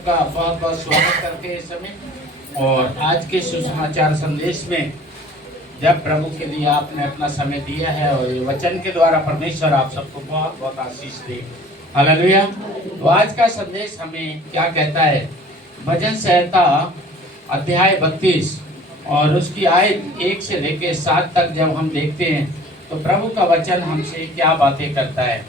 सबका बहुत बहुत स्वागत करते हैं इस समय। और आज के सुसमाचार संदेश में जब प्रभु के लिए आपने अपना समय दिया है और ये वचन के द्वारा परमेश्वर आप सबको बहुत बहुत आशीष दे। हालेलुया। तो आज का संदेश हमें क्या कहता है? भजन संहिता अध्याय 32 और उसकी आयत 1 से लेकर 7 तक जब हम देखते हैं तो प्रभु का वचन हमसे क्या बातें करता है,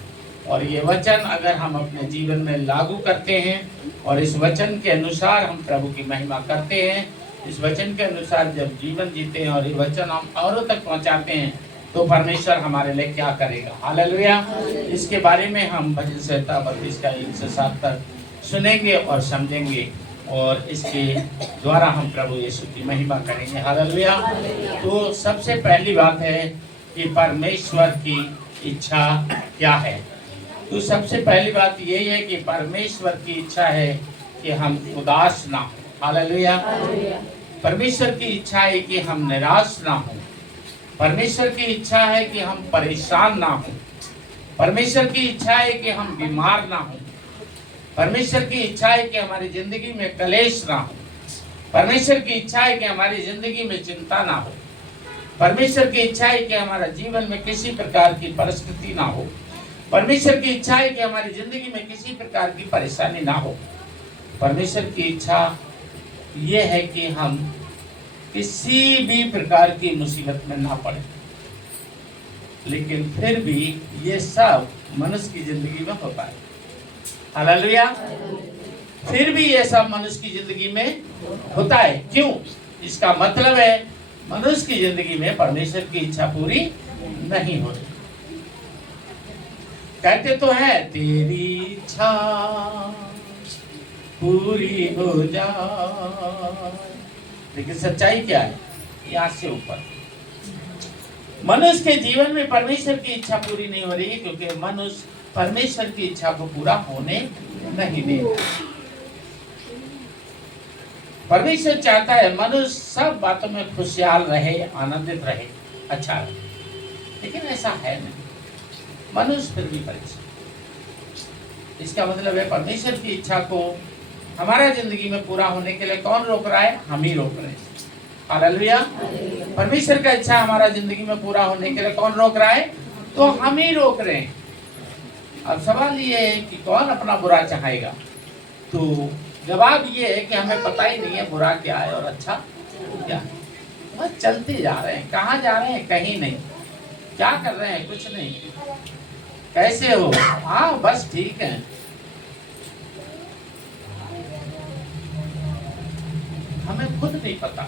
और ये वचन अगर हम अपने जीवन में लागू करते हैं और इस वचन के अनुसार हम प्रभु की महिमा करते हैं, इस वचन के अनुसार जब जीवन जीते हैं और ये वचन हम औरों तक पहुंचाते हैं तो परमेश्वर हमारे लिए क्या करेगा। हालेलुया। इसके बारे में हम भजन संहिता 32 का 1 से 7 तक सुनेंगे और समझेंगे और इसके द्वारा हम प्रभु यीशु की महिमा करेंगे। हालेलुया। तो सबसे पहली बात है कि परमेश्वर की इच्छा क्या है। तो सबसे पहली बात यही है कि परमेश्वर की इच्छा है कि हम उदास ना हो। हालेलुया। परमेश्वर की इच्छा है कि हम निराश ना हो। परमेश्वर की इच्छा है कि हम परेशान ना हो। परमेश्वर की इच्छा है कि हम बीमार ना हो। परमेश्वर की इच्छा है कि हमारी जिंदगी में कलेश ना हो। परमेश्वर की इच्छा है कि हमारी जिंदगी में चिंता ना हो। परमेश्वर की इच्छा है कि हमारा जीवन में किसी प्रकार की परिस्थिति ना हो। परमेश्वर की इच्छा है कि हमारी जिंदगी में किसी प्रकार की परेशानी ना हो। परमेश्वर की इच्छा ये है कि हम किसी भी प्रकार की मुसीबत में ना पड़े। लेकिन फिर भी ये सब मनुष्य की जिंदगी में होता है। हालेलुया। फिर भी ये सब मनुष्य की जिंदगी में होता है। क्यों? इसका मतलब है मनुष्य की जिंदगी में परमेश्वर की इच्छा पूरी नहीं हो रही। कहते तो है तेरी इच्छा पूरी हो जाए, लेकिन सच्चाई क्या है? यहाँ से ऊपर मनुष्य के जीवन में परमेश्वर की इच्छा पूरी नहीं हो रही है क्योंकि मनुष्य परमेश्वर की इच्छा को पूरा होने नहीं दे रहा। परमेश्वर चाहता है मनुष्य सब बातों में खुशहाल रहे, आनंदित रहे, अच्छा रहे, लेकिन ऐसा है नहीं। मनुष्य फिर भी परेशान। इसका मतलब है परमेश्वर की इच्छा को हमारा जिंदगी में पूरा होने के लिए कौन रोक रहा है? हम ही रोक रहे हैं। हालेलुया। परमेश्वर का इच्छा हमारा जिंदगी में पूरा होने के लिए कौन रोक रहा है? तो हम ही रोक रहे हैं। अब सवाल ये है कि कौन अपना बुरा चाहेगा? तो जवाब ये है कि हमें पता ही नहीं है बुरा क्या है और अच्छा क्या है। बस चलते जा रहे हैं। कहाँ जा रहे हैं? कहीं नहीं। क्या कर रहे हैं? कुछ नहीं। कैसे हो? हाँ बस ठीक है। हमें खुद नहीं पता।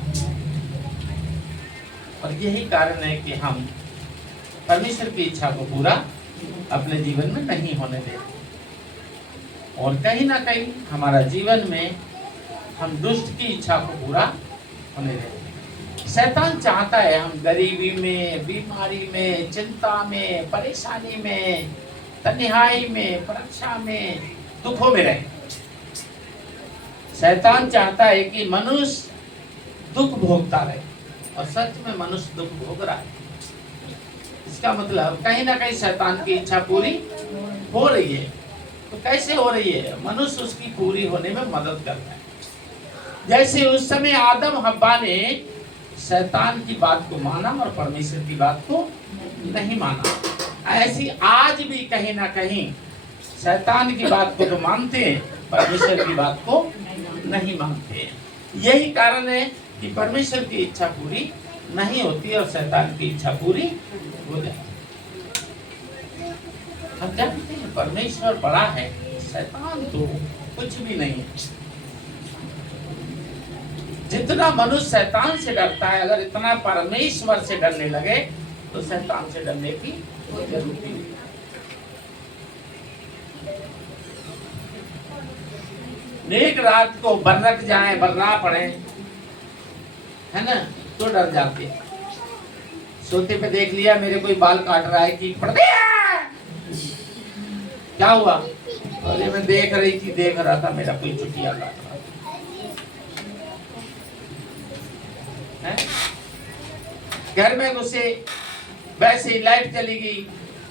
और यही कारण है कि हम परमेश्वर की इच्छा को पूरा अपने जीवन में नहीं होने देते और कहीं ना कहीं हमारा जीवन में हम दुष्ट की इच्छा को पूरा होने देते। शैतान चाहता है हम गरीबी में, बीमारी में, चिंता में, परेशानी में, तन्हाई में, परीक्षा में, दुखों में रहे। शैतान चाहता है कि मनुष्य दुख भोगता रहे और सच में मनुष्य दुख भोग रहा है। इसका मतलब कहीं ना कहीं शैतान की इच्छा पूरी हो रही है। तो कैसे हो रही है? मनुष्य उसकी पूरी होने में मदद करता है। जैसे उस समय आदम हव्वा ने शैतान की बात को माना और परमेश्वर की बात को नहीं माना, ऐसी आज भी कहीं ना कहीं शैतान की बात को तो मानते हैं, परमेश्वर की बात को नहीं मानते हैं। यही कारण है कि परमेश्वर की इच्छा पूरी नहीं होती और शैतान की इच्छा पूरी हो जाती। हम जानते हैं परमेश्वर बड़ा है, शैतान तो कुछ भी नहीं है। जितना मनुष्य शैतान से डरता है, अगर इतना परमेश्वर से डरने लगे तो शैतान से डरने की कोई जरूरत नहीं। एक रात को बर्रक जाए, बर्रा पड़े, है ना, तो डर जाते। सोते पे देख लिया मेरे कोई बाल काट रहा है कि क्या हुआ? अरे मैं देख रहा था मेरा कोई चुटिया काट रहा है। घर में घुसे, वैसे ही लाइट चली गई,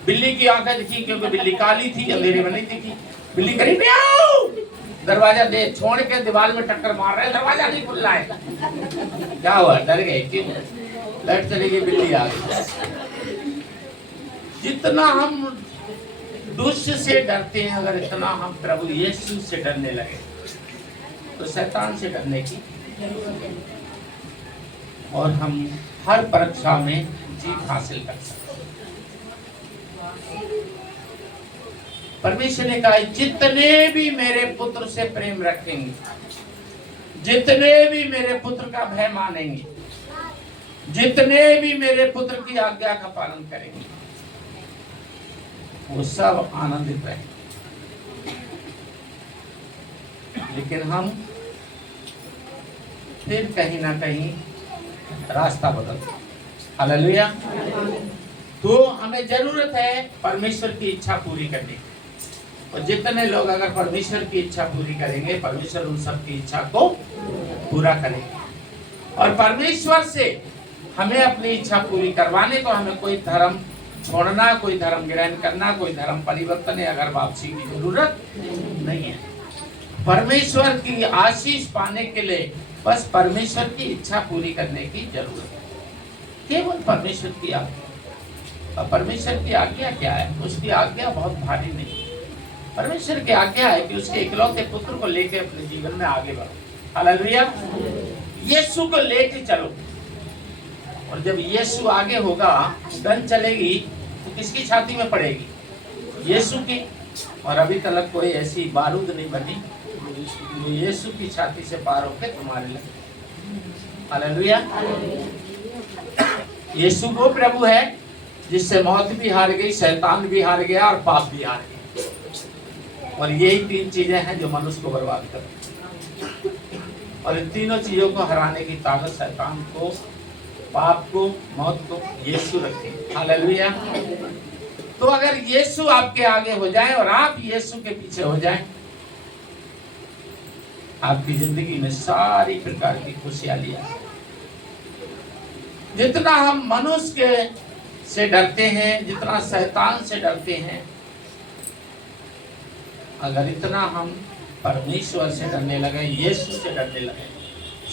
बिल्ली की आंखें दिखी क्योंकि बिल्ली काली थी, अंधेरे में नहीं दिखी। बिल्ली करी म्याऊ, दरवाजा दे छोड़ के दीवार में टक्कर मार रहे, दरवाजा नहीं खुल रहा है। क्या हुआ, डर गए? क्यों? लाइट चली गई, बिल्ली आ गई। जितना हम दुष्ट से डरते हैं, अगर इतना हम प्रभु यीशु से डरने लगे तो शैतान से डरने की, और हम हर परीक्षा में जीत हासिल कर सकते। परमेश्वर ने कहा, जितने भी मेरे पुत्र से प्रेम रखेंगे, जितने भी मेरे पुत्र का भय मानेंगे, जितने भी मेरे पुत्र की आज्ञा का पालन करेंगे, वो सब आनंदित रहेंगे। लेकिन हम फिर कहीं ना कहीं रास्ता बदलते। हालेलुया। तो हमें जरूरत है परमेश्वर की इच्छा पूरी करने की, और जितने लोग अगर परमेश्वर की इच्छा पूरी करेंगे, परमेश्वर उन सब की इच्छा को पूरा करेंगे। और परमेश्वर से हमें अपनी इच्छा पूरी करवाने को हमें कोई धर्म छोड़ना, कोई धर्म ग्रहण करना, कोई धर्म परिवर्तन या घर वापसी की जरूरत नहीं है। परमेश्वर की आशीष पाने के लिए बस परमेश्वर की इच्छा पूरी करने की जरूरत है, केवल परमेश्वर की आज्ञा। और परमेश्वर की आज्ञा क्या है? उसकी आज्ञा बहुत भारी नहीं। परमेश्वर की आज्ञा है कि उसके इकलौते पुत्र को लेकर अपने जीवन में आगे बढ़ो। हालेलुया। यीशु को लेके चलो, और जब यीशु आगे होगा, गन चलेगी तो किसकी छाती में पड़ेगी? यीशु की। और अभी तक कोई ऐसी बारूद नहीं बनी जो यीशु की छाती से पार होकर तुम्हारे लगे। हालेलुया। यीशु वो प्रभु है जिससे मौत भी हार गई, शैतान भी हार गया और पाप भी हार गया। और यही तीन चीजें हैं जो मनुष्य को बर्बाद करती हैं। और इन तीनों चीजों को हराने की ताकत शैतान को, पाप को, मौत को यीशु रखती है। हालेलुया। तो अगर यीशु आपके आगे हो जाए और आप यीशु के पीछे हो जाएं, आपकी जिंदगी में सारी प्रकार की खुशहाली आए। जितना हम मनुष्य के से डरते हैं, जितना शैतान से डरते हैं, अगर इतना हम परमेश्वर से डरने लगे, यीशु से डरने लगे,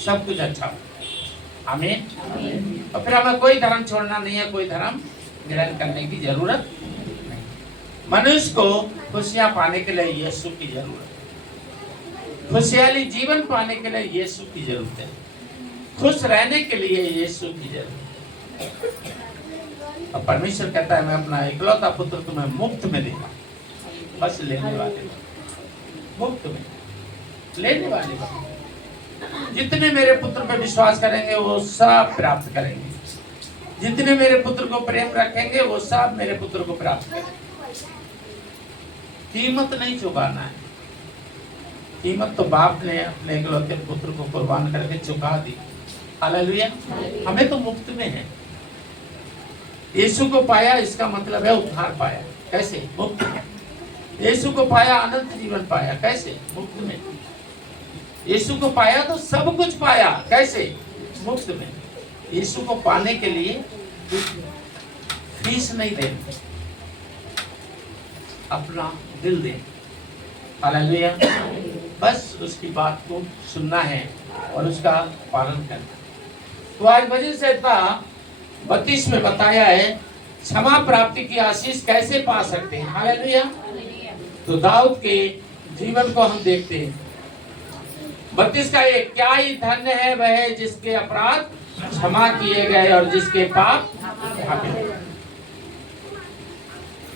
सब कुछ अच्छा होगा। आमीन। और फिर हमें कोई धर्म छोड़ना नहीं है, कोई धर्म ग्रहण करने की जरूरत नहीं। मनुष्य को खुशियां पाने के लिए यीशु की जरूरत है, खुशहाली जीवन पाने के लिए यीशु की जरूरत है, खुश रहने के लिए यीशु की जरूरत है। और परमेश्वर कहता है, मैं अपना इकलौता पुत्र तुम्हें मुफ्त में देगा। बस लेने वाले, मुफ्त में लेने वाले। जितने मेरे पुत्र पर विश्वास करेंगे वो सब प्राप्त करेंगे, जितने मेरे पुत्र को प्रेम रखेंगे वो सब मेरे पुत्र को प्राप्त करेंगे। कीमत नहीं चुकाना है, कीमत तो बाप ने अपने इकलौते पुत्र को कुर्बान करके चुका दी। हालेलुया। हमें तो मुफ्त में है। यीशु को पाया, इसका मतलब है उद्धार पाया। कैसे? मुफ्त में। यीशु को पाया, अनंत जीवन पाया। कैसे? मुफ्त में। यीशु को पाया तो सब कुछ पाया। कैसे? मुफ्त में। यीशु को पाने के लिए फीस नहीं देनी, अपना दिल दे। हालेलुया। बस उसकी बात को सुनना है और उसका पालन करना। तो आज भजन संहिता 32 में बताया है क्षमा प्राप्ति की आशीष कैसे पा सकते हैं। हालेलुया। तो दाऊद के जीवन को हम देखते हैं। 32 का एक, क्या ही धन्य है वह जिसके अपराध क्षमा किए गए और जिसके पाप ढांपे गए।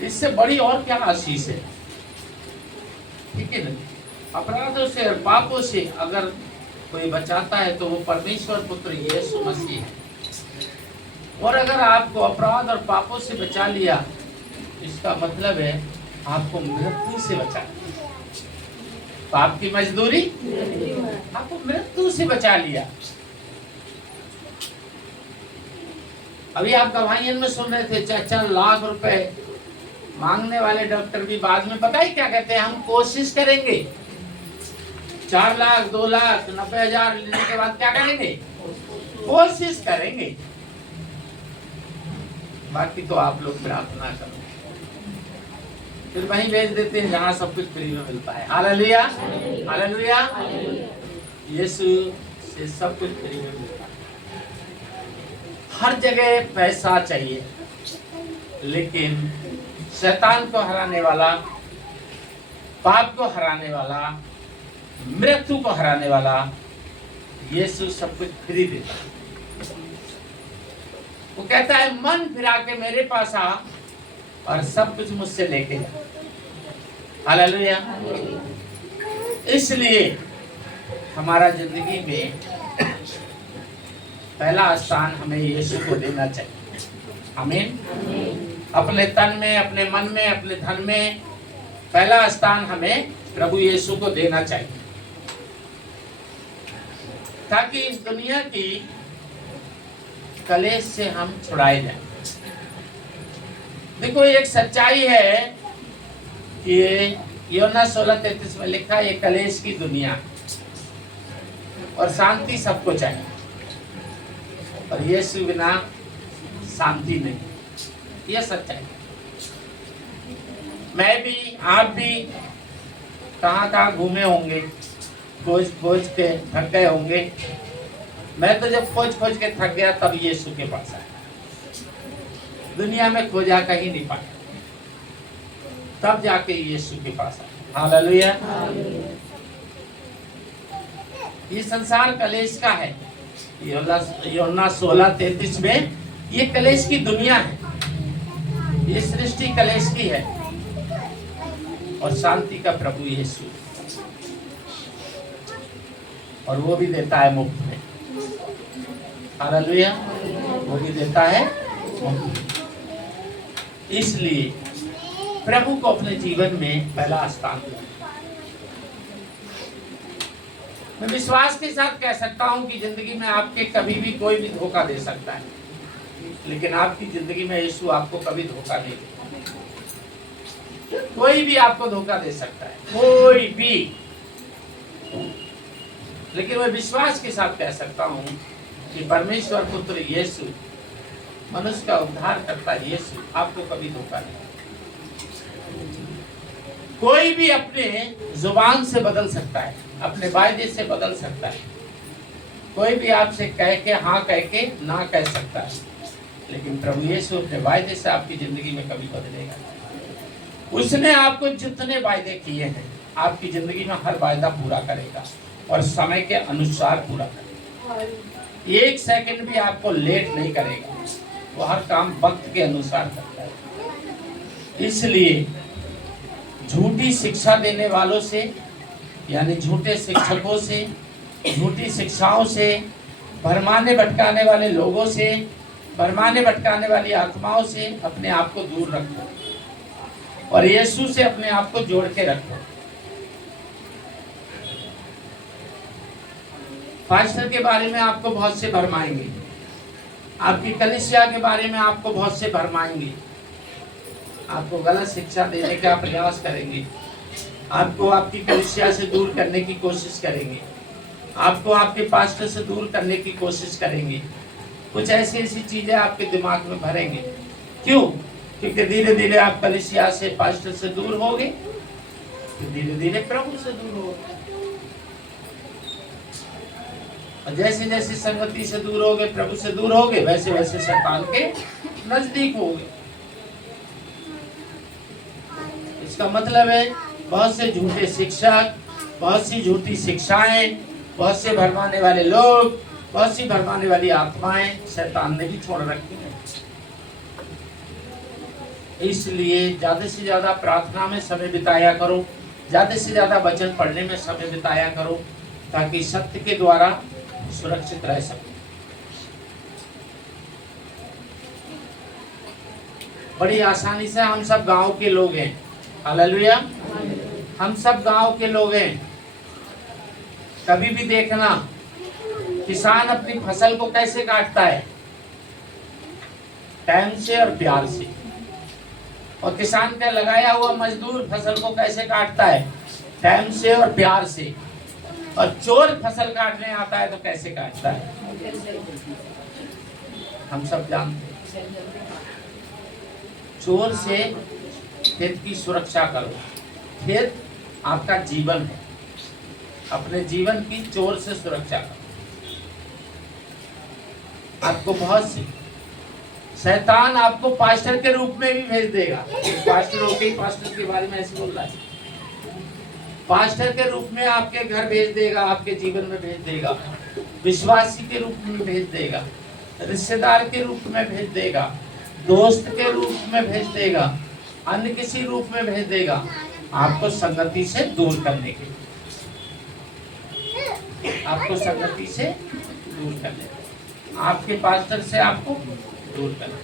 इससे बड़ी और क्या आशीष है? ठीक है ना? अपराधों से और पापों से अगर कोई बचाता है तो वो परमेश्वर पुत्र यीशु मसीह है। और अगर आपको अपराध और पापों से बचा लिया, इसका मतलब है आपको मृत्यु से बचा लिया। पाप की मजदूरी आपको मृत्यु से बचा लिया। अभी आप गवाहियन में सुन रहे थे, 4 लाख रुपए मांगने वाले डॉक्टर भी बाद में पता ही क्या कहते हैं, हम कोशिश करेंगे। 4 लाख, 2 लाख, 90,000 लेने के बाद क्या करेंगे? कोशिश करेंगे। बाकी तो आप लोग प्रार्थना करो। फिर वहीं भेज देते हैं जहाँ सब कुछ फ्री में मिलता है। Hallelujah, hallelujah. यीशु से सब कुछ फ्री में मिलता है। हर जगह पैसा चाहिए, लेकिन शैतान को हराने वाला, पाप को हराने वाला, मृत्यु को हराने वाला यीशु सब कुछ फ्री देता है। वो कहता है मन फिरा के मेरे पास आ और सब कुछ मुझसे लेके जा। हालेलुया। इसलिए हमारा जिंदगी में पहला स्थान हमें यीशु को देना चाहिए। आमीन। अपने तन में, अपने मन में, अपने धन में पहला स्थान हमें प्रभु यीशु को देना चाहिए, ताकि इस दुनिया की कलेश से हम छुड़ाए जाएं। देखो, एक सच्चाई है कि यूहन्ना 16:33 में लिखा है, ये कलेश की दुनिया है और शांति सबको चाहिए, और यीशु बिना शांति नहीं। यह सच्चाई। मैं भी, आप भी कहाँ कहाँ घूमे होंगे, खोज खोज के थक गए होंगे। मैं तो जब खोज खोज के थक गया तब यीशु के पास आया। दुनिया में खोजा कहीं नहीं पाया, तब जाके यीशु के पास आया। हालेलुया। ये संसार कलेश का है। यूहन्ना 16:33 में ये कलेश की दुनिया है, ये सृष्टि कलेश की है, और शांति का प्रभु यीशु, और वो भी देता है मुफ्त में। हालेलुया। वो भी देता है मुफ्त में। इसलिए प्रभु को अपने जीवन में पहला स्थान दिया। मैं विश्वास के साथ कह सकता हूं कि जिंदगी में आपके कभी भी कोई भी धोखा दे सकता है, लेकिन आपकी जिंदगी में यीशु आपको कभी धोखा नहीं देता। कोई भी आपको धोखा दे सकता है, कोई भी, लेकिन मैं विश्वास के साथ कह सकता हूं कि परमेश्वर पुत्र यीशु, मनुष्य का उद्धार करता यीशु आपको कभी धोखा नहीं। कोई भी अपने जुबान से बदल सकता है, अपने वायदे से बदल सकता है। कोई भी आपसे कह के हाँ कह के ना कह सकता है, लेकिन प्रभु यीशु अपने वायदे से आपकी जिंदगी में कभी बदलेगा। उसने आपको जितने वायदे किए हैं, आपकी जिंदगी में हर वायदा पूरा करेगा, और समय के अनुसार पूरा करेगा। एक सेकंड भी आपको लेट नहीं करेगा, वो हर काम वक्त के अनुसार करता है। इसलिए झूठी शिक्षा देने वालों से, यानी झूठे शिक्षकों से, झूठी शिक्षाओं से, भरमाने भटकाने वाले लोगों से, भरमाने भटकाने वाली आत्माओं से अपने आप को दूर रखो, और यीशु से अपने आप को जोड़ के रखो। पास्टर के बारे में आपको बहुत से भरमाएंगे, आपकी कलीसिया के बारे में आपको बहुत से भरमाएंगे, आपको गलत शिक्षा देने का प्रयास करेंगे, आपको आपकी कलीसिया से दूर करने की कोशिश करेंगे, आपको आपके पास्टर से दूर करने की कोशिश करेंगे। कुछ ऐसी ऐसी चीजें आपके दिमाग में भरेंगे। क्यों? क्योंकि धीरे धीरे आप कलीसिया से, पास्टर से दूर होगे, तो धीरे धीरे प्रभु से दूर होगे, और जैसे जैसे संगति से दूर होगे, प्रभु से दूर होगे, वैसे वैसे शैतान के नजदीक होगे। इसका मतलब है बहुत से झूठे शिक्षक, बहुत सी झूठी शिक्षाएं, बहुत से भरमाने वाले लोग, बहुत सी भरमाने वाली आत्माएं शैतान ने भी छोड़ रखी हैं। इसलिए ज्यादा से ज्यादा प्रार्थना में समय बिताया करो, ज्यादा से ज्यादा वचन पढ़ने में समय बिताया करो, ताकि सत्य के द्वारा सुरक्षित रह सको। बड़ी आसानी से हम सब गांव के लोग हैं। हालेलुया। हम सब गांव के लोग हैं। कभी भी देखना, किसान अपनी फसल को कैसे काटता है? टाइम से और प्यार से। और किसान का लगाया हुआ मजदूर फसल को कैसे काटता है? टाइम से और प्यार से। और चोर फसल काटने आता है तो कैसे काटता है? हम सब जानते हैं। चोर से खेत की सुरक्षा करो। खेत आपका जीवन है, अपने जीवन की चोर से सुरक्षा करो। आपको बहुत सी शैतान आपको पास्टर के रूप में भी भेज देगा। पास्टर होके ही पास्टर के बारे में ऐसे बोल रहा है, पास्टर के रूप में आपके घर भेज देगा, आपके जीवन में भेज देगा, विश्वासी के रूप में भेज देगा, रिश्तेदार के रूप में भेज देगा, दोस्त के रूप में भेज देगा, अन्य किसी रूप में भेज देगा, आपको संगति से दूर करने के लिए, आपको संगति से दूर करने, आपके पास्टर से आपको दूर करने।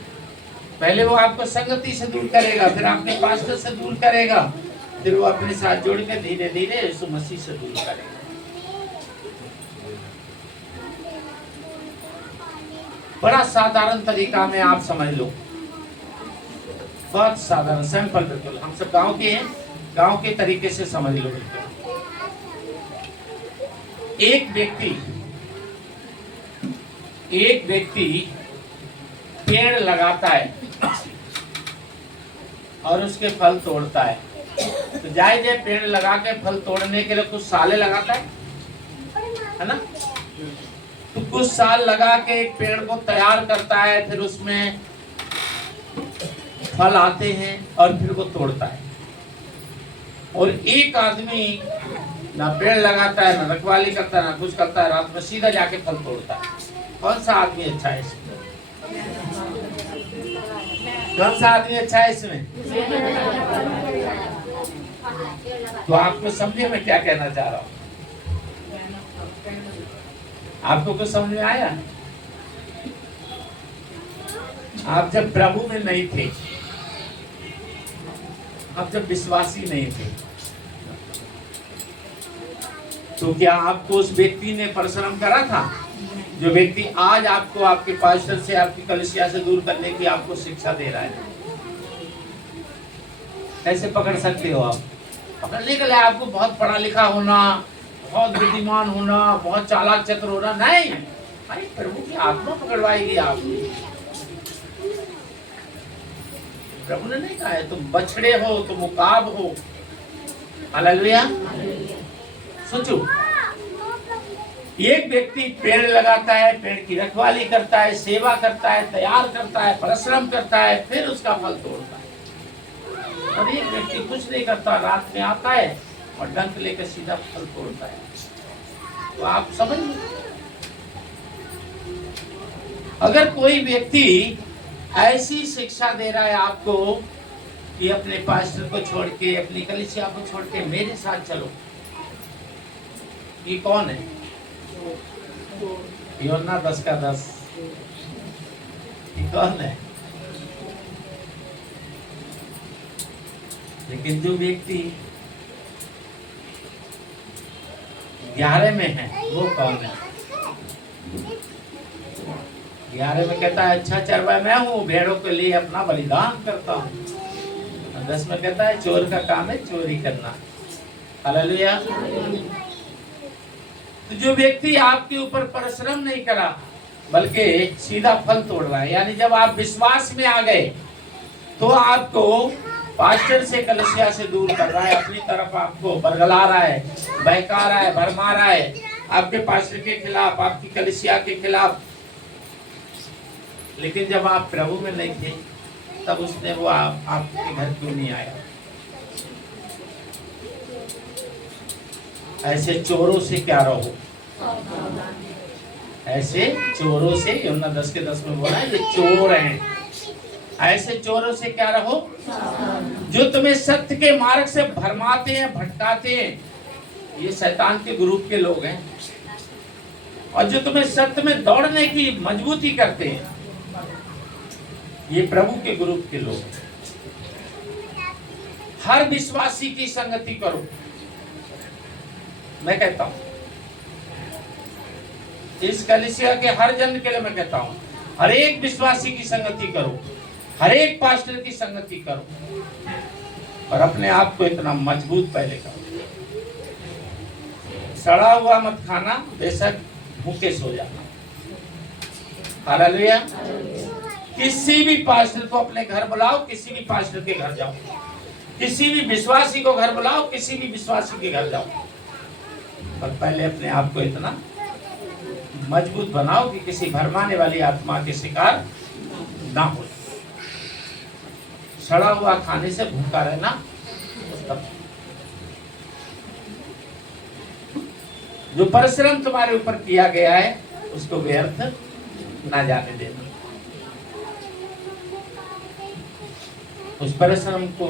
पहले वो आपको संगति से दूर करेगा, फिर आपके पास्टर से दूर करेगा, फिर वो अपने साथ जोड़ के धीरे धीरे यीशु मसीह से दूर करेगा। बड़ा साधारण तरीका में आप समझ लो, बहुत साधारण सिंपल, बिल्कुल हम सब गांव के हैं, गांव के तरीके से समझ लो। बिल्कुल एक व्यक्ति पेड़ लगाता है और उसके फल तोड़ता है, तो जायज है पेड़ लगा के फल तोड़ने के लिए कुछ साले लगाता है ना। तो कुछ साल लगा के एक पेड़ को तैयार करता है, फिर उसमें फल आते हैं और फिर वो तोड़ता है। और एक आदमी ना पेड़ लगाता है, ना रखवाली करता है, ना कुछ करता है, रात में सीधा जाके फल तोड़ता है। कौन सा आदमी अच्छा है इसमें? कौन सा आदमी अच्छा है इसमें? तो आपको समझे मैं क्या कहना चाह रहा हूँ? आपको कुछ समझ में आया? आप जब प्रभु में नहीं थे, आप जब विश्वासी नहीं थे, तो क्या आपको उस व्यक्ति ने परिश्रम करा था? जो व्यक्ति आज आपको आपके पास्टर से, आपकी कलीसिया से दूर करने की आपको शिक्षा दे रहा है, कैसे पकड़ सकते हो आप? पकड़ने के लिए आपको बहुत पढ़ा लिखा होना, बहुत बुद्धिमान होना, बहुत चालाक चतुर होना नहीं, भाई प्रभु की आत्मा पकड़वाएगी आपको। प्रभु ने नहीं कहा है तुम बछड़े हो, तुम उकाब हो। हालेलुया। सोचो, एक व्यक्ति पेड़ लगाता है, पेड़ की रखवाली करता है, सेवा करता है, तैयार करता है, परिश्रम करता है, फिर उसका फल तोड़ता है। और एक व्यक्ति कुछ नहीं करता, रात में आता है और डंक लेकर सीधा फल तोड़ता है। तो आप समझ लो, अगर कोई व्यक्ति ऐसी शिक्षा दे रहा है आपको कि अपने पास्टर को छोड़ के, अपनी कलीसिया को छोड़ के मेरे साथ चलो, ये कौन है? यूहन्ना 10:10। ये कौन है? लेकिन जो व्यक्ति 11 में है वो कौन है? 11 में कहता है अच्छा चरवाहा मैं हूँ, भेड़ों के लिए अपना बलिदान करता हूँ। 10 में कहता है चोर का काम है चोरी करना। हालेलुया। तो जो व्यक्ति आपके ऊपर परिश्रम नहीं करा बल्कि सीधा फल तोड़ रहा है, यानी जब आप विश्वास में आ गए तो आपको पास्टर से, कलीसिया से दूर कर रहा है, अपनी तरफ आपको बरगला रहा है, बहका रहा है, भरमा रहा है, आपके पास्टर के खिलाफ, आपकी कलीसिया के खिलाफ। लेकिन जब आप प्रभु में नहीं थे तब उसने वो आपके घर क्यों नहीं आया? ऐसे चोरों से क्या रहो, ऐसे चोरों से, यूहन्ना 10:10 में बोला है ये चोर हैं, ऐसे चोरों से क्या रहो जो तुम्हें सत्य के मार्ग से भरमाते हैं, भटकाते हैं। ये शैतान के ग्रुप के लोग हैं, और जो तुम्हें सत्य में दौड़ने की मजबूती करते हैं ये प्रभु के ग्रुप के लोग। हर विश्वासी की संगति करो, मैं कहता हूं इस कलीसिया के हर जन के लिए मैं कहता हूं, हर एक विश्वासी की संगति करो, हर एक पास्टर की संगति करो, और अपने आप को इतना मजबूत पहले करो। सड़ा हुआ मत खाना, बेशक भूखे सो जाना। हालेलुया। किसी भी पास्टर को अपने घर बुलाओ, किसी भी पास्टर के घर जाओ, किसी भी विश्वासी को घर बुलाओ, किसी भी विश्वासी के घर जाओ, पर पहले अपने आप को इतना मजबूत बनाओ कि किसी भरमाने वाली आत्मा के शिकार ना हो। सड़ा हुआ खाने से भूखा रहना, जो परिश्रम तुम्हारे ऊपर किया गया है उसको व्यर्थ ना जाने देना। उस परिश्रम को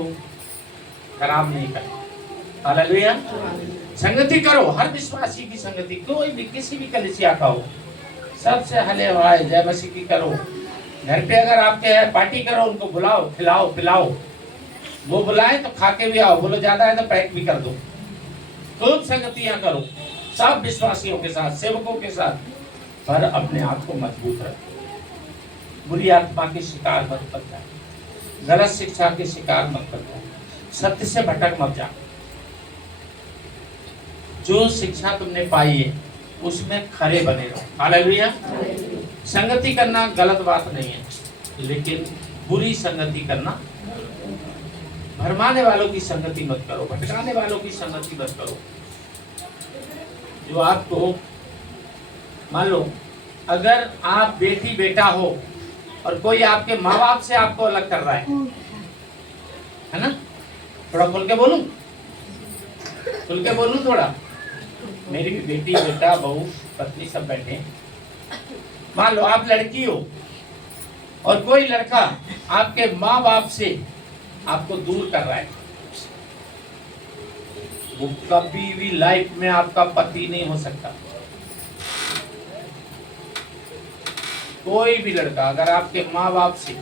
खराब नहीं करना। हालेलुया। संगति करो, हर विश्वासी की संगति, कोई भी किसी भी कलीसिया का हो, सबसे हले हवाए जय मसीह की करो। घर पे अगर आपके है पार्टी करो, उनको बुलाओ, खिलाओ पिलाओ, वो बुलाए तो खा के भी आओ, बोलो ज्यादा है तो पैक भी कर दो। खूब संगतियां करो सब विश्वासियों के साथ, सेवकों के साथ, पर अपने आप को मजबूत रखो। बुरी आत्मा के शिकार मत बन जाओ, गलत शिक्षा के शिकार मत बन जाओ, सत्य से भटक मत जाओ। जो शिक्षा तुमने पाई है उसमें खरे बने रहो। हालेलुया। संगति करना गलत बात नहीं है, लेकिन बुरी संगति करना, भरमाने वालों की संगति मत करो, भटकाने वालों की संगति मत करो। जो आपको, मान लो अगर आप बेटी बेटा हो और कोई आपके माँ बाप से आपको अलग कर रहा है ना, थोड़ा खुल के बोलूं, खुल के बोलूं थोड़ा। मेरी भी बेटी बेटा बहू पत्नी सब बैठे हैं। मान लो आप लड़की हो और कोई लड़का आपके माँ बाप से आपको दूर कर रहा है, वो कभी भी लाइफ में आपका पति नहीं हो सकता। कोई भी लड़का अगर आपके माँ बाप से,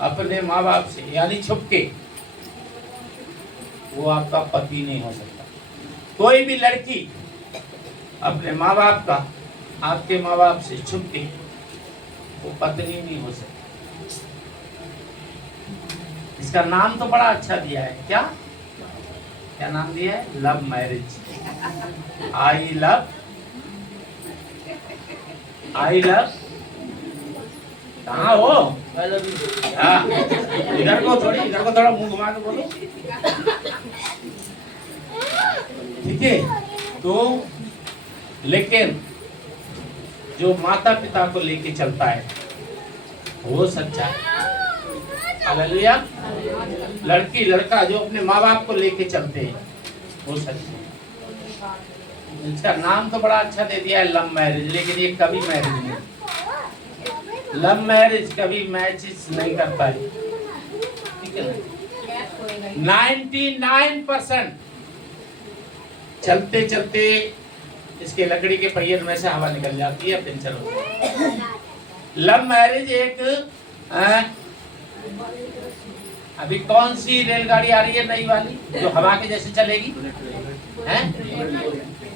अपने माँ बाप से यानी छुप के, वो आपका पति नहीं हो सकता। कोई भी लड़की अपने माँ बाप का, आपके माँ बाप से छुप के, वो पत्नी नहीं हो सकती। इसका नाम तो बड़ा अच्छा दिया है, क्या क्या नाम दिया है? Love marriage. आई लव, कहाँ हो? इधर को थोड़ा मुंह घुमा के बोलो, ठीक है? तो लेकिन जो माता पिता को लेके चलता है वो सच्चा है। हालेलुया। लड़की लड़का जो अपने माँ बाप को लेके चलते हैं वो सच्चे हैं। इसका नाम तो बड़ा अच्छा दे दिया है लव मैरिज, लेकिन ये कभी मैरिज नहीं, लव मैरिज कभी मैचेस नहीं करता है, ठीक है ना? 99% चलते चलते इसके लकड़ी के पहिए में से हवा निकल जाती है, पंचर होती है। लव मैरिज एक अभी कौन सी रेलगाड़ी आ रही है नई वाली जो हवा के जैसे चलेगी, हैं?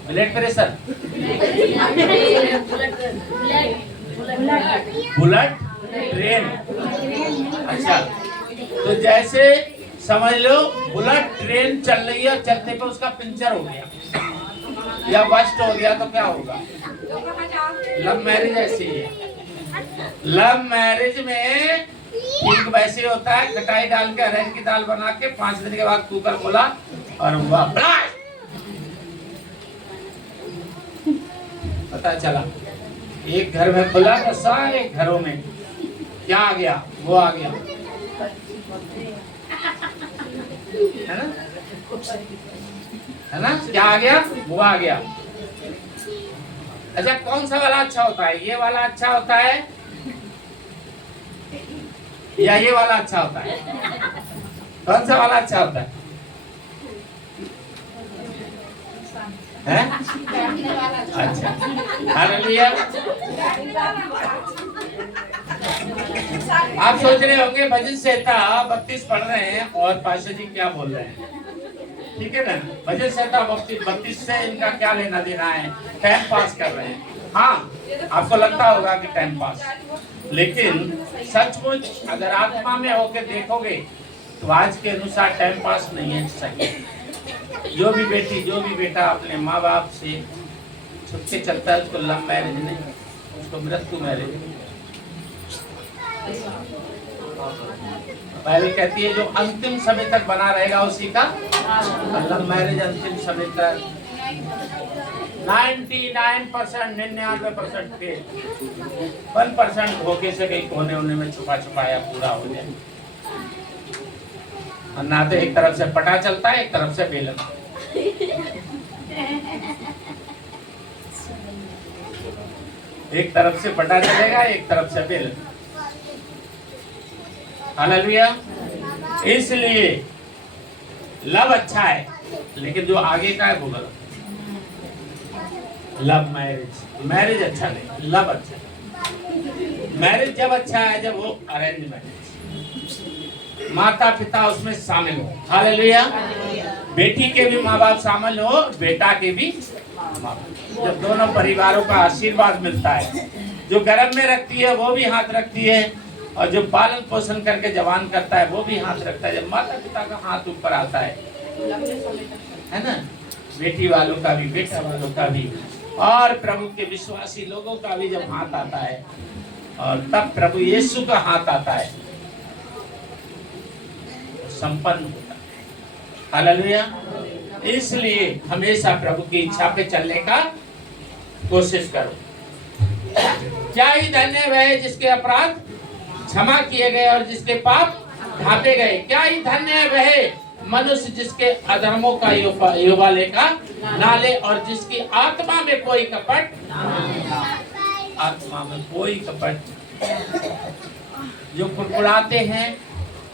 Blood pressure, bullet train. अच्छा, तो जैसे समझ लो बुलेट ट्रेन चल रही है, चलने पे उसका पंचर हो गया या बस्ट हो गया तो क्या होगा? लव मैरिज ऐसे ही है। लव मैरिज में ठीक वैसे होता है, खटाई डाल के अरहर की दाल बना के 5 दिन के बाद कुकर खोला और पता चला एक घर में खुला तो सारे घरों में क्या आ गया? वो आ गया, है ना? है ना? क्या आ गया? वो आ गया। अच्छा, कौन सा वाला अच्छा होता है? ये वाला अच्छा होता है या ये वाला अच्छा होता है? कौन सा वाला अच्छा होता है? हैं? अच्छा, हालेलुया। आप सोच रहे होंगे भजन संहिता 32 पढ़ रहे हैं और पाशा जी क्या बोल रहे हैं, ठीक है ना? भजन संहिता 32 से इनका क्या लेना देना है? टाइम पास कर रहे हैं। हाँ, आपको लगता होगा कि टाइम पास, लेकिन सचमुच अगर आत्मा में होके देखोगे तो आज के अनुसार टाइम पास नहीं है सही। जो भी बेटी जो भी बेटा अपने माँ बाप से छुप के चलता है उसको लव मैरिज नहीं, उसको मृत्यु मैरिज। बाइबल कहती है जो अंतिम समय तक बना रहेगा उसी का लव मैरिज अंतिम समय तक 99% 99% फेल, 1% धोखे से कहीं कोने होने में छुपाया पूरा हो जाए। और ना तो एक तरफ से पता चलता है, एक तरफ से बेलन। एक तरफ से पता चलेगा, एक तरफ से बेलन। हालेलुया। इसलिए लव अच्छा है, लेकिन जो आगे का है वो गलत। लव मैरिज अच्छा नहीं, लव अच्छा है। मैरिज जब अच्छा है जब वो अरेंज मैरिज, माता पिता उसमें शामिल हो। हालेलुया। बेटी के भी माँ बाप शामिल हो, बेटा के भी माँ बाप, जब दोनों परिवारों का आशीर्वाद मिलता है। जो गर्भ में रखती है वो भी हाथ रखती है, और जो पालन पोषण करके जवान करता है वो भी हाथ रखता है। जब माता पिता का हाथ ऊपर आता है ना, बेटी वालों का भी, बेटा वालों का भी, और प्रभु के विश्वासी लोगों का भी जब हाथ आता है, और तब प्रभु यीशु का हाथ आता है, संपन्न होता है। हालेलुया। इसलिए हमेशा प्रभु की इच्छा पे चलने का कोशिश करो। क्या ही धन्य है जिसके अपराध क्षमा किए गए और जिसके पाप ढांपे गए। क्या ही धन्य है वह मनुष्य जिसके अधर्मों का योबा लेका ना ले, और जिसकी आत्मा में कोई कपट, आत्मा में कोई कपट। जो कुड़कुड़ाते हैं,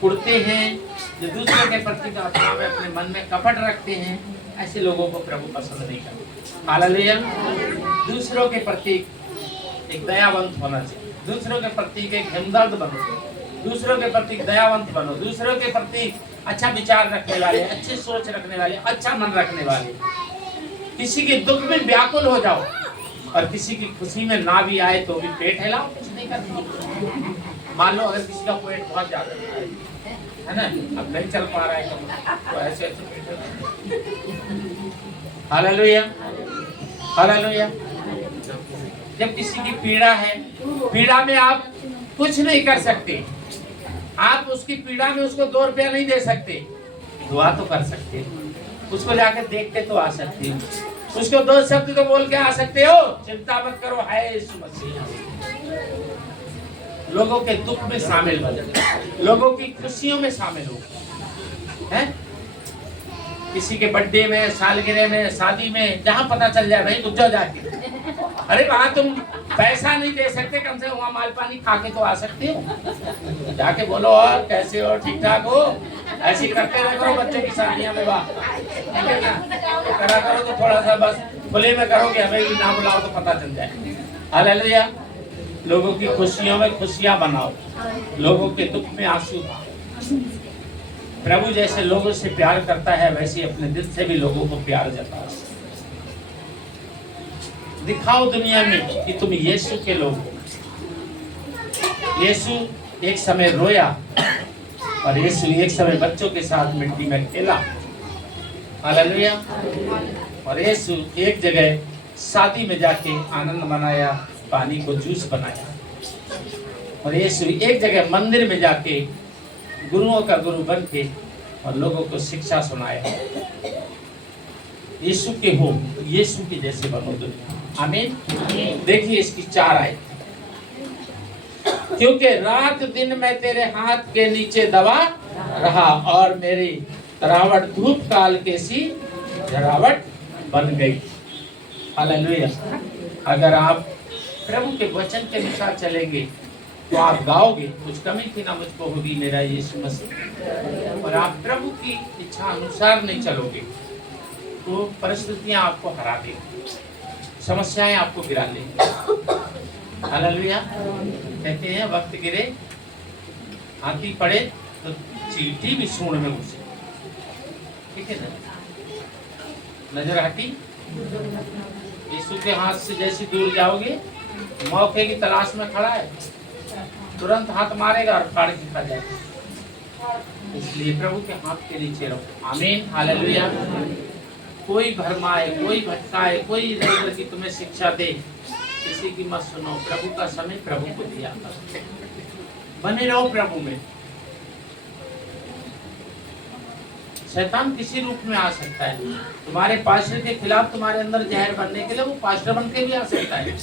कुड़ते हैं, जो दूसरे के प्रति आत्मा में अपने मन में कपट रखते हैं, ऐसे लोगों को प्रभु पसंद नहीं करता। हालेलुया। दूसरों के प्रति एक दयावंत होना चाहिए, दूसरों के प्रति एक हमदर्द बनो, दूसरों के प्रति दयावंत बनो, दूसरों के प्रति अच्छा विचार रखने वाले, अच्छी सोच रखने वाले, अच्छा मन रखने वाले। किसी के दुख में व्याकुल हो जाओ, और किसी की खुशी में ना भी आए तो भी पेट हिलाओ, कुछ नहीं करना। मान लो अगर किसी का पेट बहुत ज्यादा है ना, अब नहीं चल पा रहा है तो ऐसे ऐसे। हालेलुया। हालेलुया। जब किसी की पीड़ा है, पीड़ा में आप कुछ नहीं कर सकते, आप उसकी पीड़ा में उसको 2 रुपया नहीं दे सकते, दुआ तो कर सकते हो, उसको जाकर देख के तो आ सकते हो, उसको 2 शब्द तो बोल के आ सकते हो, चिंता मत करो, है यीशु मसीह। लोगों के दुख में शामिल हो, लोगों की खुशियों में शामिल हो, हैं? किसी के बर्थडे में, सालगिरह में, शादी में, जहाँ पता चल जाए भाई रुक जाओ जाके। अरे वहाँ तुम पैसा नहीं दे सकते, कम से कम वहाँ माल पानी खा के तो आ सकते हो। जाके बोलो और कैसे हो, ठीक ठाक हो, ऐसे करते रह करो बच्चे की शादियाँ में। वाह, करा करो तो थोड़ा सा बस खुले में करो कि हमें भी ना बुलाओ तो पता चल जाए। हालेलुया। लोगों की खुशियों में खुशियाँ बनाओ, लोगों के दुख में आंसू। प्रभु जैसे लोगों से प्यार करता है, वैसे अपने दिल से भी लोगों को प्यार जताओ। दिखाओ दुनिया में कि तुम यीशु के लोग हो। यीशु एक समय रोया, और यीशु एक समय बच्चों के साथ मिट्टी में खेला। हालेलुया। और यीशु एक जगह शादी में जाके आनंद मनाया, पानी को जूस बनाया। और यीशु एक जगह मंदिर में जाके गुरुओं का गुरु बन के और लोगों को शिक्षा सुनाया। यीशु के हो, यीशु के जैसे बनो दुनिया। आमीन। देखिए इसकी 4 आयत। क्योंकि रात दिन मैं तेरे हाथ के नीचे दबा रहा, और मेरी तरावट धूप काल के सी जरावट बन गई। हालेलुया। अगर आप प्रभु के वचन के अनुसार चलेंगे तो आप गाओगे, कुछ कमी थी ना मुझको होगी मेरा यीशु मसीह। और आप प्रभु की इच्छा अनुसार नहीं चलोगे तो परिस्थितियां आपको हरा देंगी, समस्याएं आपको गिरा लेंगी। हालेलुया। कहते हैं वक्त गिरे हाथी पड़े तो चींटी भी सूंड में घुसे। ठीक है ना। नजर हटी, यीशु के हाथ से जैसी दूर जाओगे, मौके की तलाश में खड़ा है, तुरंत हाथ मारेगा और फाड़ के खा जाएगा। इसलिए प्रभु के हाथ के नीचे रहो। आमीन। हालेलुया। कोई भरमाए, कोई भटकाए, कोई इधर उधर की तुम्हें शिक्षा दे, किसी की मत सुनो। प्रभु का समय प्रभु को दिया, बने रहो प्रभु में। शैतान किसी रूप में आ सकता है। तुम्हारे पास्टर के खिलाफ तुम्हारे अंदर जहर बनने के लिए वो पास्टर बन के भी आ सकता है,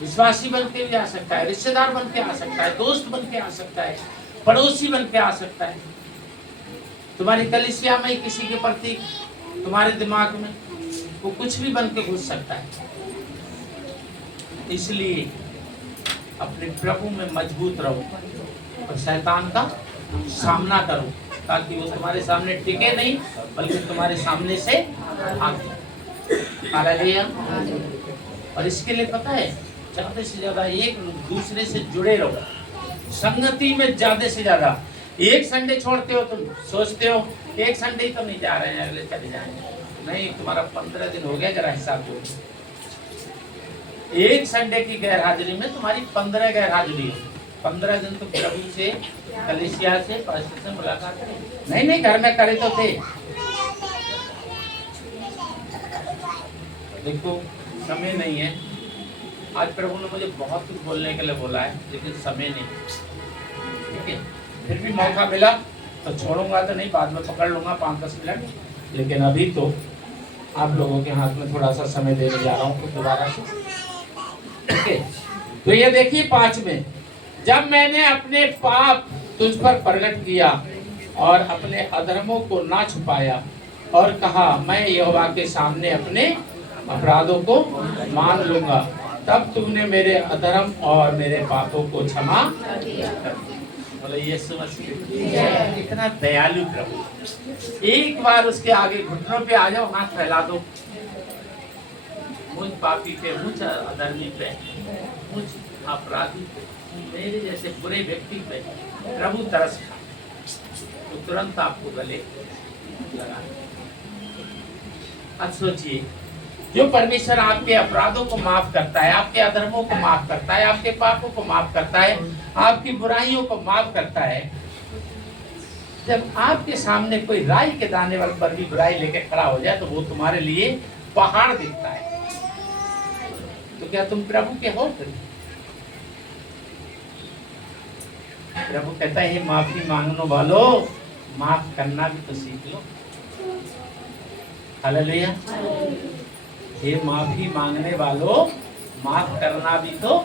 विश्वासी बन के भी आ सकता है, रिश्तेदार बन के आ सकता है, दोस्त बन के आ सकता है, पड़ोसी बन के आ सकता है। तुम्हारी कलीसिया में किसी के प्रति तुम्हारे दिमाग में वो कुछ भी बन के घुस सकता है। इसलिए अपने प्रभु में मजबूत रहो और शैतान का सामना करो, ताकि वो तुम्हारे सामने टिके नहीं बल्कि तुम्हारे सामने से भागे। हालेलुया। और इसके लिए पता है, ज्यादा से ज्यादा एक दूसरे से जुड़े रहो, संगति में ज्यादा से ज्यादा। एक संडे छोड़ते हो, तुम सोचते हो एक संडे ही तो नहीं जा रहे हैं, अगले चले जाएंगे। नहीं, तुम्हारा 15 दिन हो गया, जरा हिसाब दो। एक संडे की गैर हाजिरी में तुम्हारी 15 गैर हाजिरी हो। 15 दिन तो प्रभु से, कलीसिया से, पास्टर से मुलाकात नहीं, नहीं घर में करे तो थे। देखो समय नहीं है, आज प्रभु ने मुझे बहुत कुछ बोलने के लिए बोला है, लेकिन समय नहीं। ठीक है, फिर भी मौका मिला तो छोड़ूंगा तो नहीं, बाद में पकड़ लूंगा 5-10 मिनट, लेकिन अभी तो आप लोगों के हाथ में थोड़ा सा समय देने जा रहा हूँ दोबारा से। ठीक है, तो ये देखिए 5 में, जब मैंने अपने पाप तुझ पर प्रकट किया और अपने अधर्मों को ना छुपाया और कहा मैं यहोवा के सामने अपने अपराधों को मान लूंगा, तब तुमने मेरे अधर्म और मेरे पापों को क्षमा कर दिया। बोले यीशु मसीह इतना दयालु प्रभु। एक बार उसके आगे घुटनों पे आ जाओ, हाथ फैला दो, मुझ पापी पे, मुझ अधर्मी पे, मुझ अपराधी पे, मेरे जैसे बुरे व्यक्ति पे प्रभु तरस खा, तो तुरंत आपको गले लगा। अब सोचिए, जो परमेश्वर आपके अपराधों को माफ करता है, आपके अधर्मों को माफ करता है, आपके पापों को माफ करता है, आपकी बुराइयों को माफ करता है, जब आपके सामने कोई राई के दाने वाले पर भी बुराई लेके खड़ा हो जाए तो वो तुम्हारे लिए पहाड़ दिखता है, तो क्या तुम प्रभु के हो? प्रभु कहता है माफी मांगने वालों, माफ करना भी तो सीख लो। हालेलुया। ये माफी मांगने वालों, माफ करना भी तो।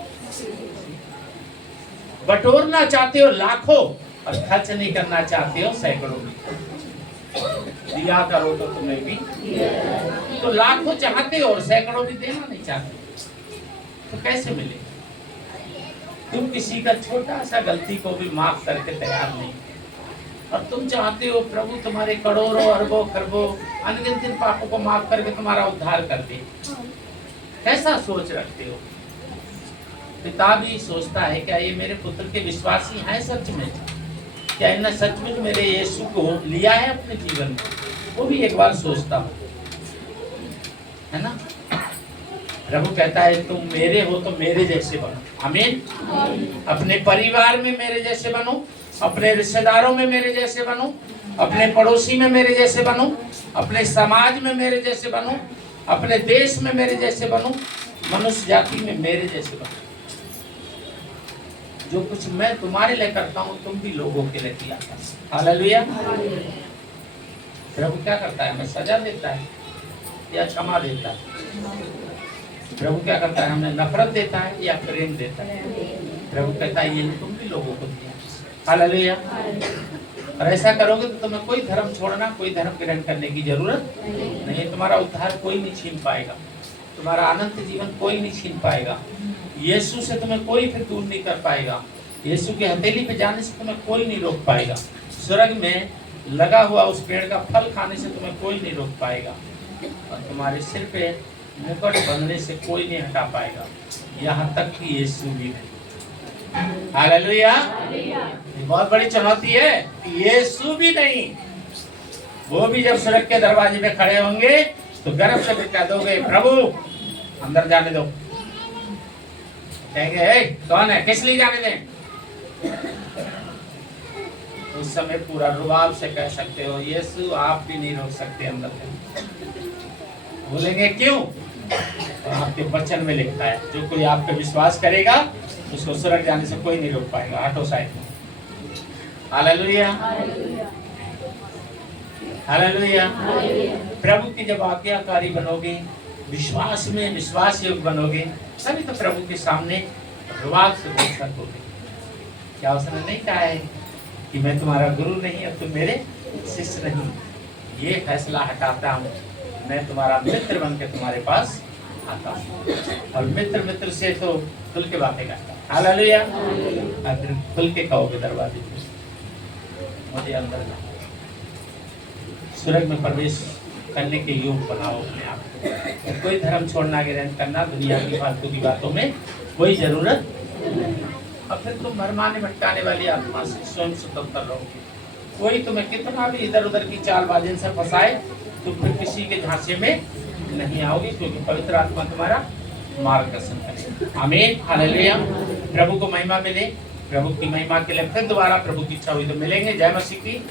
बटोरना चाहते हो लाखों और खर्च नहीं करना चाहते हो सैकड़ों में। दिया करो तो तुम्हें भी, तो लाखों चाहते हो और सैकड़ों भी देना नहीं चाहते, तो कैसे मिले? तुम किसी का छोटा सा गलती को भी माफ करके तैयार नहीं, और तुम चाहते हो प्रभु तुम्हारे करोड़ों अरबों खरबों अनगिनत पापों को माफ करके तुम्हारा उद्धार कर दे। कैसा सोच रखते हो? पिता भी सोचता है क्या ये मेरे पुत्र के विश्वासी हैं सच में? क्या इन्हें सच में मेरे यीशु को लिया है अपने जीवन में? वो भी एक बार सोचता हूँ, है ना? प्रभु कहता है तुम मेरे हो तो मेरे जैसे बनो। आमीन। अपने परिवार में मेरे जैसे बनो, अपने रिश्तेदारों में मेरे जैसे बनो, अपने पड़ोसी में मेरे जैसे बनो, अपने समाज में मेरे जैसे बनो, अपने देश में मेरे जैसे बनो, मनुष्य जाति में मेरे जैसे बनो। जो कुछ मैं तुम्हारे लिए करता हूँ तुम भी लोगों के लिए किया। हालेलुया। प्रभु क्या करता है? हमें सजा देता है या क्षमा देता है? प्रभु क्या करता है? हमें नफरत देता है या प्रेम देता है? प्रभु कहता है ये तुम भी लोगों को दिया। हालेलुया। और ऐसा करोगे तो तुम्हें कोई धर्म छोड़ना, कोई धर्म ग्रहण करने की जरूरत नहीं है। तुम्हारा उद्धार कोई नहीं छीन पाएगा, तुम्हारा अनंत जीवन कोई नहीं छीन पाएगा, यीशु से तुम्हें कोई फिर दूर नहीं कर पाएगा, यीशु के हथेली पे जाने से तुम्हें कोई नहीं रोक पाएगा, स्वर्ग में लगा हुआ उस पेड़ का फल खाने से तुम्हें कोई नहीं रोक पाएगा, और तुम्हारे सिर पे मुकुट बनने से कोई नहीं हटा पाएगा, यहाँ तक कि यीशु भी नहीं। हालेलुया। बहुत बड़ी चुनौती है कि यीशु भी नहीं। वो भी जब स्वर्ग के दरवाजे पे खड़े होंगे तो गर्व से कह दोगे प्रभु अंदर जाने दो। कहेंगे ए, कौन है, किस लिए जाने दें? उस समय पूरा रुबाब से कह सकते हो यीशु आप भी नहीं रोक सकते अंदर से। बोलेंगे क्यों? तो आपके वचन में लिखता है जो कोई आप पे विश्वास करेगा उसको स्वर्ग जाने से कोई नहीं रोक पाएगा। हटो साइड में। हालेलुया। हालेलुया। प्रभु की जब आज्ञाकारी बनोगे, विश्वास में विश्वास योग्य बनोगे, तभी तो प्रभु के सामने रुआब से बोल सकोगे। क्या उसने नहीं कहा है कि मैं तुम्हारा गुरु नहीं, अब तुम मेरे शिष्य नहीं? ये फैसला हटाता हूँ, मैं तुम्हारा मित्र बन के तुम्हारे पास आता हूँ। और मित्र मित्र से तो खुल के बातें करता हूँ। हालेलुया। फिर खुल के कहोगे दरवाजे पे, मुझे अंदर जाओ, स्वर्ग में प्रवेश करने के योग बनाओ अपने आप को। कोई धर्म छोड़ना, ग्रहण करना, दुनिया की फालतू की बातों में कोई जरूरत नहीं। और फिर तुम भरमाने भटकाने वाली आत्मा से स्वयं स्वतंत्र रहोगे। कोई तुम्हें कितना भी इधर उधर की चालबाजी से फंसाए, तुम फिर किसी के झांसे में नहीं आओगे, क्योंकि पवित्र आत्मा तुम्हारा मार्गदर्शन करेगा। आमीन, हालेलुया। प्रभु को महिमा मिले। प्रभु की महिमा के लिए फिर दोबारा प्रभु की इच्छा हुई तो मिलेंगे। जय मसीह की।